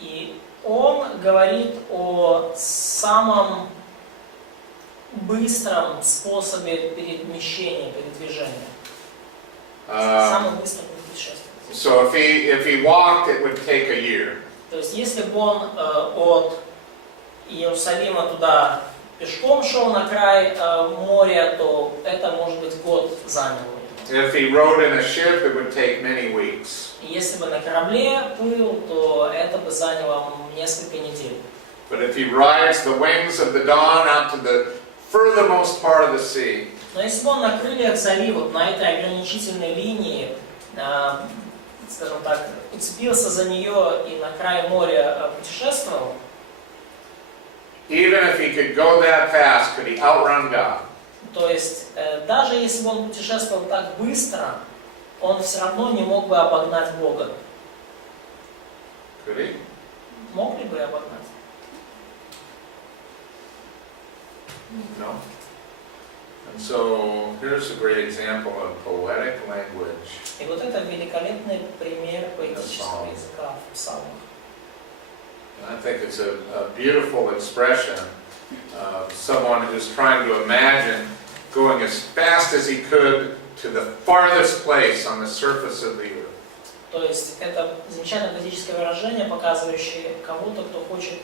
И он говорит о самом быстром способе перемещения, передвижения. Самый быстрый путешествие. So if he walked, it would take a year. То есть если бы он от Иерусалима туда пешком шел на край моря, то это, может быть, год заняло. If he rode in a ship, it would take many weeks. Если бы на корабле плыл, то это бы заняло несколько недель. But if he rides the wings of the dawn out to the furthermost part of the sea, Но если бы он на крыльях зари, вот на этой ограничительной линии, скажем так, уцепился за нее и на край моря путешествовал, even if he could go that fast, could he outrun God? то есть даже если бы он путешествовал так быстро, он все равно не мог бы обогнать Бога. Could he? Мог ли бы обогнать? No. And so here's a great example of poetic language. И вот это великолепный пример поэтического языка в псалмах. And I think it's a beautiful expression of someone who's trying to imagine going as fast as he could to the farthest place on the surface of the earth. То есть это замечательное поэтическое выражение, показывающее кого-то, кто хочет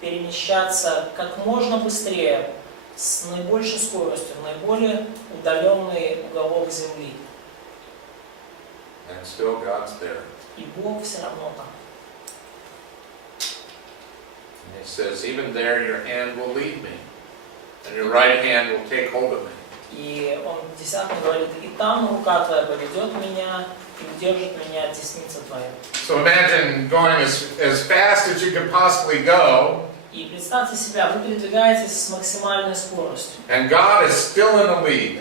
перемещаться как можно быстрее, с наибольшей скоростью, в наиболее удаленный уголок земли. And still God's there. И Бог все равно там. And he says, even there your hand will lead me, and your right hand will take hold of me. И он в 10 говорит, и там рука твоя поведет меня, и удержит меня десница твоя. So imagine going as fast as you can possibly go, И представьте себя, вы передвигаетесь с максимальной скоростью. and God is still in the lead.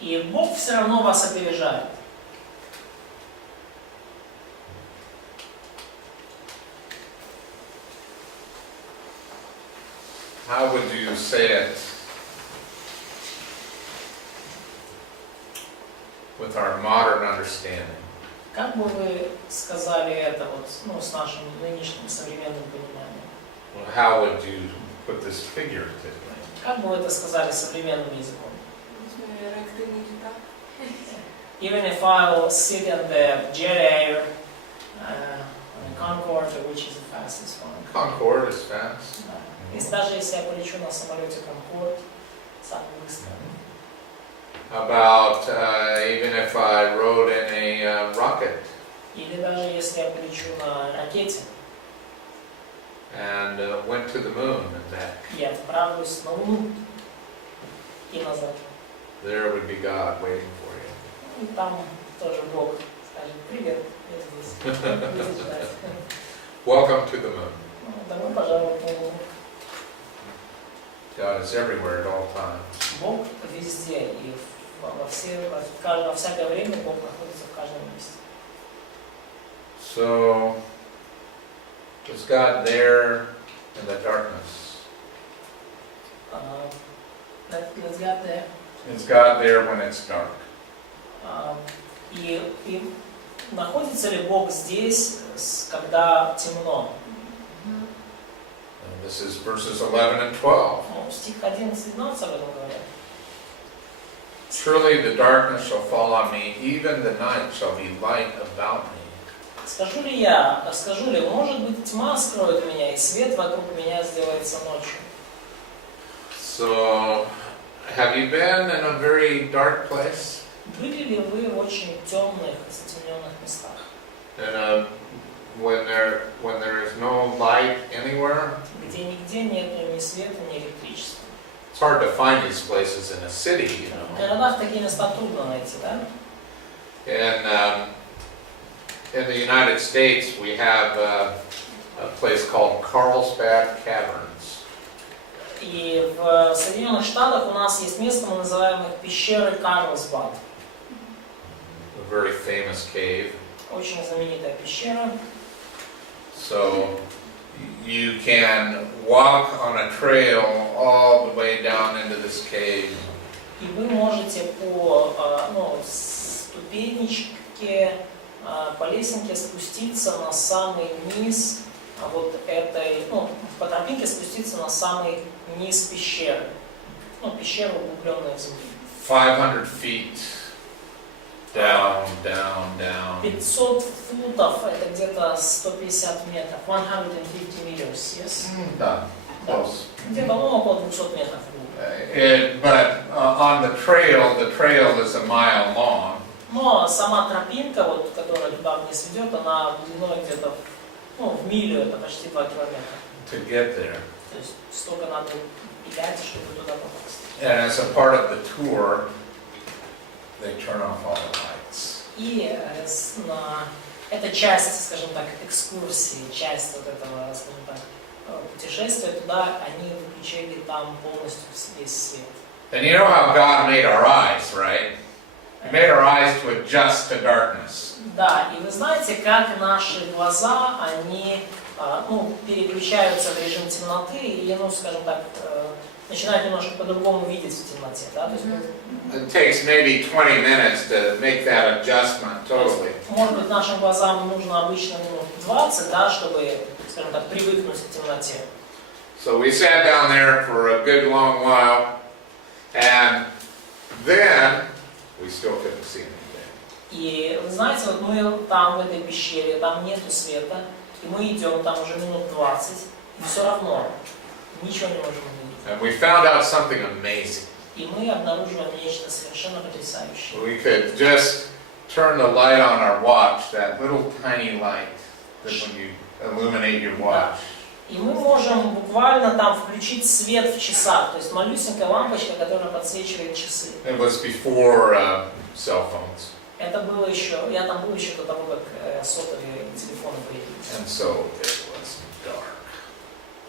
И Бог все равно вас опережает. How would you say it with our modern understanding? Как бы вы сказали это вот, с нашим нынешним современным пониманием? Well, how would you put this figuratively? Как бы вы это сказали современным языком? Even if I will sit in the jet air, on the Concorde, which is the fastest one. Concorde is fast. Да. И даже если я полечу на самолете Concorde, самый быстрый. How about even if I rode in a rocket Или даже если я полечу на ракете, and went to the moon and back? я отправлюсь на Луну и назад. There would be God waiting for you. И там тоже Бог скажет: привет, я здесь. Буду ждать. Welcome to the moon. Добро пожаловать на Луну. God is everywhere at all times. Бог везде, и во всякое время Бог находится в каждом месте. So, is God there in the darkness? Let's get there. Is God there when it's dark? И находится ли Бог здесь, когда темно? And this is verses 11 and 12. Стих 11 и 12 об этом говорят. Surely the darkness shall fall on me, even the night shall be light about me. Скажу ли, может быть, тьма скроет меня, и свет вокруг меня сделается ночью. So, have you been in a very dark place? Были ли вы в очень темных, затемненных местах? When there is no light anywhere? Где нигде нет ни света, ни электричества. It's hard to find these places in a city, you В know. городах такие места трудно найти, да? In the United States, we have a place called Carlsbad Caverns. И в Соединенных Штатах у нас есть место, мы называем их пещеры Карлсбад. A very famous cave. Очень знаменитая пещера. So you can walk on a trail all the way down into this cave. И вы можете по ступенечке, по лесенке спуститься на самый низ вот этой, по тропинке спуститься на самый низ пещеры. Пещера, углубленная в землю. 500 feet down, down, down. 500 футов, это где-то 150 метров. 150 meters, yes? Да, close. Где-то около 200 метров. But on the trail is a mile long. Но сама тропинка, которая туда вниз ведет, она длиной где-то в милю, это почти 2 километра. To get there. То есть столько надо яйца, чтобы туда попасть. And as a part of the tour, they turn off all the lights. И это часть, скажем так, экскурсии, часть вот этого, скажем так, путешествия туда, они выключили там полностью весь свет. And you know how God made our eyes, right? He made our eyes to adjust to darkness. Да, и вы знаете, как наши глаза, они переключаются в режим темноты и, скажем так, начинают немножко по-другому видеть в темноте, да? То есть, It takes maybe 20 minutes to make that adjustment totally. может быть, нашим глазам нужно обычно минут 20, да, чтобы, скажем так, привыкнуть к темноте. So we sat down there for a good long while, and then we still couldn't see anything. И вы знаете, вот мы там, в этой пещере, там нету света, и мы идем там уже минут 20, и все равно ничего не можем увидеть. And we found out something amazing. И мы обнаруживаем нечто совершенно потрясающее. We could just turn the light on our watch, that little tiny light that when you illuminate your watch. И мы можем буквально там включить свет в часах, то есть малюсенькая лампочка, которая подсвечивает часы. It was before cell phones. Это было еще, я там был еще до того, как сотовые телефоны появились. And so it was dark.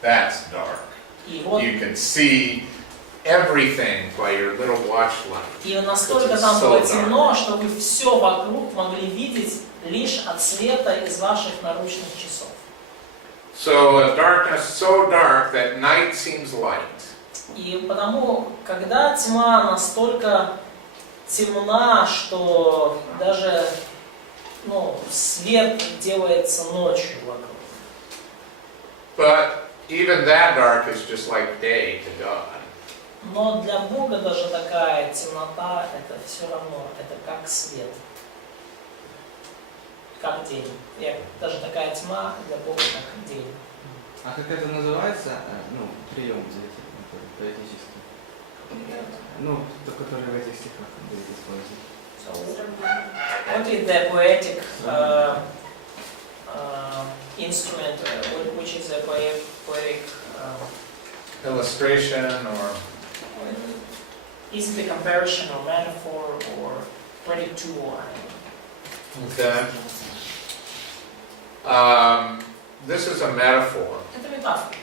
That's dark. И вот, You can see everything by your little watch light. и настолько там было темно, что вы все вокруг могли видеть лишь от света из ваших наручных часов. So a darkness so dark that night seems light. И потому, когда тьма настолько темна, что даже свет делается ночью вокруг. But even that dark is just like day to God. Но для Бога даже такая темнота, это все равно, это как свет, как день. И даже такая тьма для Бога как день. А как это называется? Прием поэтический. Тот, который в этих стихах будет использовать. So, what is the poetic instrument, which is a poetic Illustration or is it a comparison or metaphor or poetic tool? okay. This is a metaphor. Это метафора.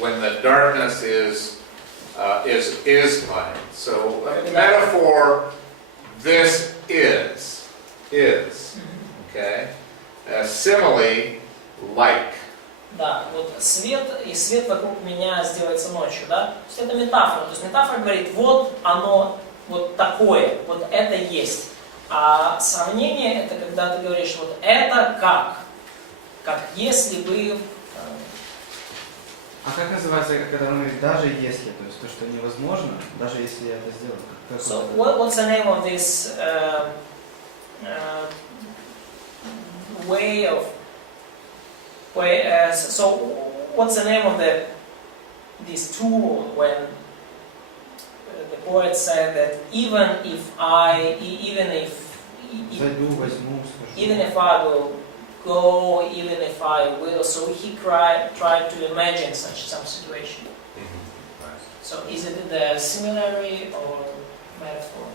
When the darkness is light. So a metaphor. This is okay. Simile, like. Да, вот свет, и свет вокруг меня сделается ночью, да? То есть это метафора. То есть метафора говорит, вот оно, вот такое, вот это есть. А сравнение это когда ты говоришь, вот это как если бы... А как называется, когда он говорит, даже если, то есть то, что невозможно, даже если я это сделаю? So what's the name of this way of... so what's the name of this tool when the poet said that even if I will go, even if I will, so he tried to imagine some situation. So is it the similarity or metaphor?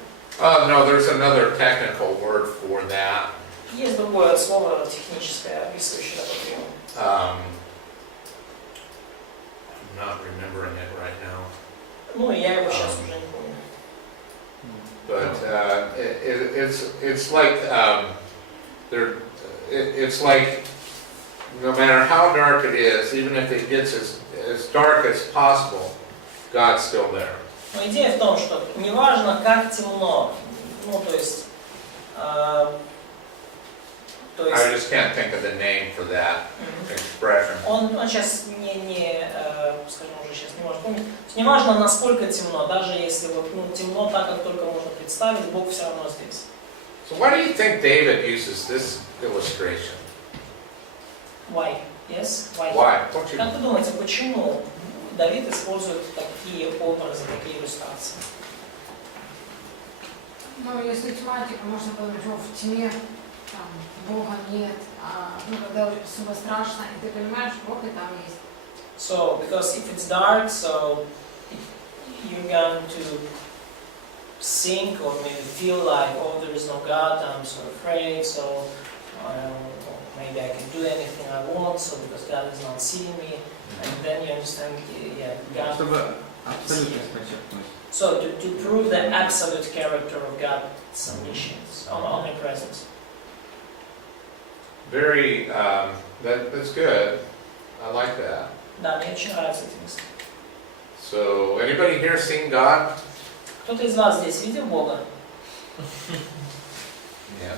No, there's another technical word for that. Есть другое слово техническое, описывающее этот прием. I'm not remembering it right now. Ну, я его сейчас уже не помню. But it's like it's like no matter how dark it is, even if it gets as dark as possible, God's still there. Но идея в том, что неважно как темно, то есть I just can't think of the name for that expression. Он сейчас скажем, уже сейчас не может помнить. Неважно, насколько темно, даже если темно так, как только можно представить, Бог все равно здесь. So why do you think David uses this illustration? Why? Yes? Why? Why? Как вы думаете, почему Давид использует такие образы, такие иллюстрации? Если тьма, можно подумать, в тьме Бога нет, когда особо страшно, и ты понимаешь, Бог и там есть. So, because if it's dark, so you're going to think or maybe feel like, oh, there is no God, I'm so afraid, so maybe I can do anything I want, so because God is not seeing me, and then you understand, yeah, God. Чтобы абсолютность подчеркнуть. So to prove the absolute character of God's omniscience, omnipresence. Very, that's good. I like that. Да, мне очень нравится эти мысли. So, anybody here seen God? Кто-то из вас здесь видел Бога? Yeah.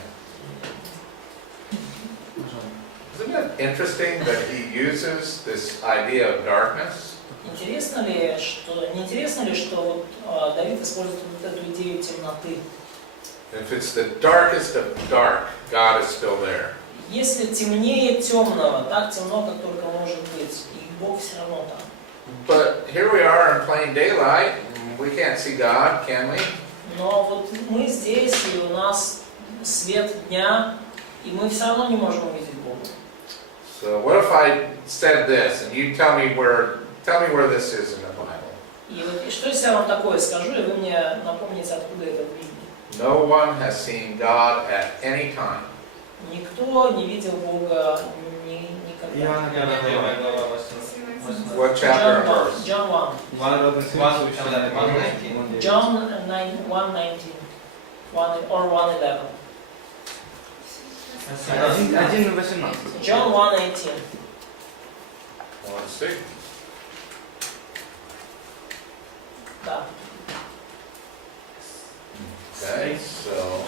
Isn't it interesting that he uses this idea of darkness? Интересно ли, что, не интересно ли, что вот, Давид использует вот эту идею темноты? If it's the darkest of dark, God is still there. Если темнее темного, так темно, как только может быть, и Бог все равно там. But here we are in plain daylight, and we can't see God, can we? Но вот мы здесь, и у нас свет дня, и мы все равно не можем увидеть Бога. So what if I said this, and you tell me where this is in the Bible? И вот и что если я вам такое скажу, и вы мне напомните, откуда это в Библии? No one has seen God at any time. Никто не видел Бога никогда. Иоанна Первая глава 18. What chapter and verse? John 1. John 1:19. 1:11. 1:18. John 1:18. Let's see. Да. Okay, so.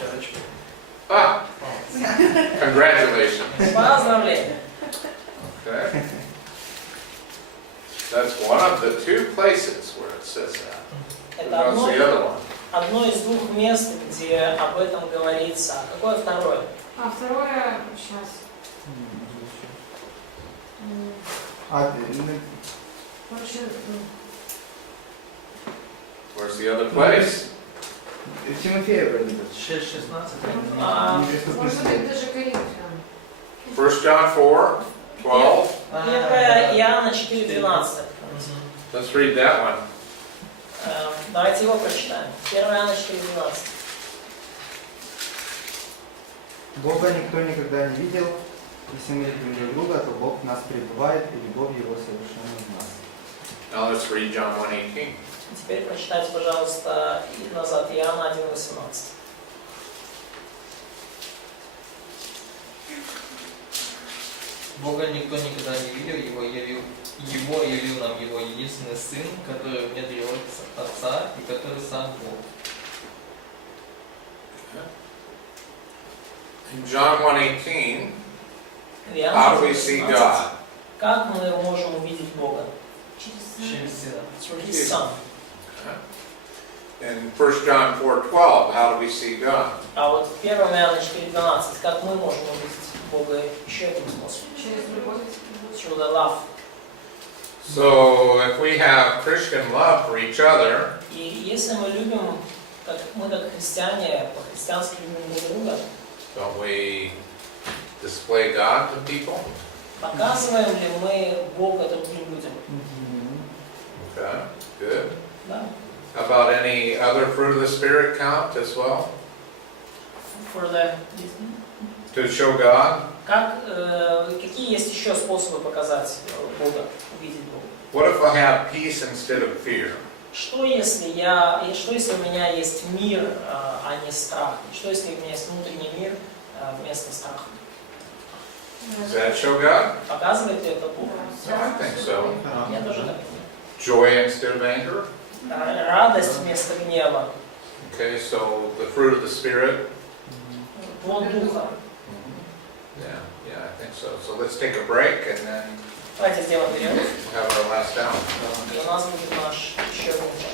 Congratulations. Поздравления. Okay. That's one of the two places where it says that. Это What's the other one? одно из двух мест, где об этом говорится. А какое второе? А второе, сейчас. Короче, Where's the other place? Тимофея вроде бы. 6:16. может быть, даже Коринфянам. 1 John 4:12. 1 Иоанна 4:12. Let's read that one. Давайте его прочитаем. 1 Иоанна 4:12. Бога никто никогда не видел. Если мы любим друг друга, то Бог в нас пребывает, и любовь Его совершена в нас. Now let's read John 1:18. Теперь прочитайте, пожалуйста, и назад Иоанна 1:18. Бога никто никогда не видел, его явил нам его единственный Сын, который внедрил Отца и который сам Бог. In John 1:18, Иоанна how do we see 1:18. God? Как мы можем увидеть Бога? Через Сына. Through His Son. In 1 John 4:12, how do we see God? А вот в 1 Иоанна 4:12, как мы можем увидеть Бога еще одним способом? Через любовь. Through the love. So if we have Christian love for each other, И если мы любим, как мы как христиане, по-христиански любим друг друга, don't we display God to people? показываем ли мы Бога другим людям? Okay, good. Да. How about any other fruit of the Spirit count as well? For the... To show God? Какие есть еще способы показать Бога, увидеть Бога? What if I have peace instead of fear? Что если у меня есть мир, а не страх? Что если у меня есть внутренний мир вместо страха? Does that show God? Показывает ли это Бог? No, I think so. Я тоже так думаю. Joy instead of anger? Радость вместо гнева. Okay, so the fruit of the Spirit? Плод Духа. Yeah, I think so. So let's take a break and then Давайте сделаем перерыв. have our last down. И у нас будет наш еще один час.